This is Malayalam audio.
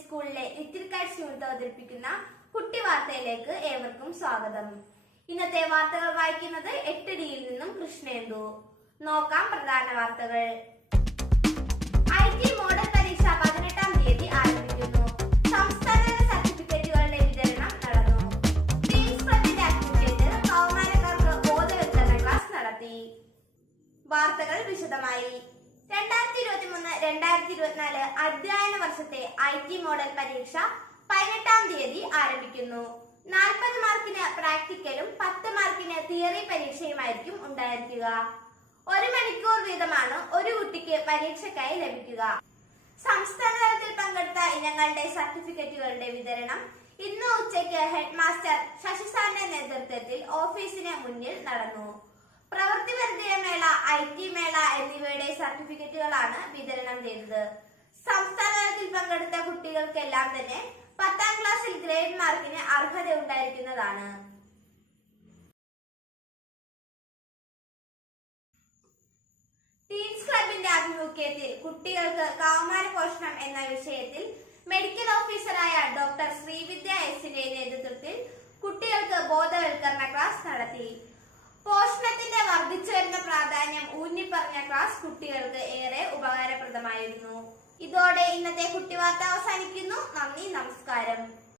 സ്കൂളിലെ കാറ്റ്സ് യൂണിറ്റ് അവതരിപ്പിക്കുന്ന കുട്ടി വാർത്തയിലേക്ക് ഏവർക്കും സ്വാഗതം. ഇന്നത്തെ വാർത്തകൾ വായിക്കുന്നത് എട്ട് ഡിയിൽ നിന്നും കൃഷ്ണേന്ദു നോക്കാം പ്രധാന വാർത്തകൾ. ഐ ടി മോഡൽ പരീക്ഷ പതിനെട്ടാം തീയതി ആരംഭിക്കുന്നു. സംസ്ഥാനതല സർട്ടിഫിക്കറ്റുകളുടെ വിതരണം നടന്നു. ക്ലബിന്റെ ആക്ടിവിറ്റേറ്റർ കൗമാരക്കാർക്ക് ബോധവൽക്കരണ ക്ലാസ് നടത്തി. വാർത്തകൾ വിശദമായി. രണ്ടായിരത്തി ഇരുപത്തി മൂന്ന് രണ്ടായിരത്തി ഇരുപത്തിനാല് അധ്യയന വർഷത്തെ ഐ ടി മോഡൽ പരീക്ഷ പതിനെട്ടാം തീയതി ആരംഭിക്കുന്നു. നാൽപ്പത് മാർക്കിന് പ്രാക്ടിക്കലും പത്ത് മാർക്കിന് തിയറി പരീക്ഷയുമായിരിക്കും ഉണ്ടായിരിക്കുക. ഒരു മണിക്കൂർ വീതമാണ് ഒരു കുട്ടിക്ക് പരീക്ഷയ്ക്കായി ലഭിക്കുക. സംസ്ഥാന തലത്തിൽ പങ്കെടുത്ത ഇനങ്ങളുടെ സർട്ടിഫിക്കറ്റുകളുടെ വിതരണം ഇന്ന് ഉച്ചയ്ക്ക് ഹെഡ് മാസ്റ്റർ ശശിസാറിന്റെ നേതൃത്വത്തിൽ ഓഫീസിന് മുന്നിൽ നടന്നു. പ്രവൃത്തി മേള ഐ ടി മേള എന്നിവയുടെ സർട്ടിഫിക്കറ്റുകളാണ് വിതരണം ചെയ്തത്. സംസ്ഥാന തലത്തിൽ പങ്കെടുത്ത കുട്ടികൾക്കെല്ലാം തന്നെ പത്താം ക്ലാസ്സിൽ ഗ്രേഡ് മാർക്കിന് അർഹത ഉണ്ടായിരിക്കുന്നതാണ് ടീൻസ് ക്ലബിന്റെ ആഭിമുഖ്യത്തിൽ കുട്ടികൾക്ക് കൗമാര പോഷണം എന്ന വിഷയത്തിൽ മെഡിക്കൽ ഓഫീസറായ ഡോക്ടർ ശ്രീവിദ്യ എസിന്റെ നേതൃത്വത്തിൽ കുട്ടികൾക്ക് ബോധവൽക്കരണ ക്ലാസ് നടത്തി. പോഷണത്തിന്റെ വർദ്ധിച്ചു വരുന്ന പ്രാധാന്യം ഊന്നിപ്പറഞ്ഞ ക്ലാസ് കുട്ടികൾക്ക് ഏറെ ഉപകാരപ്രദമായിരുന്നു. ഇതോടെ ഇന്നത്തെ കുട്ടിവാർത്ത അവസാനിക്കുന്നു. നന്ദി നമസ്കാരം.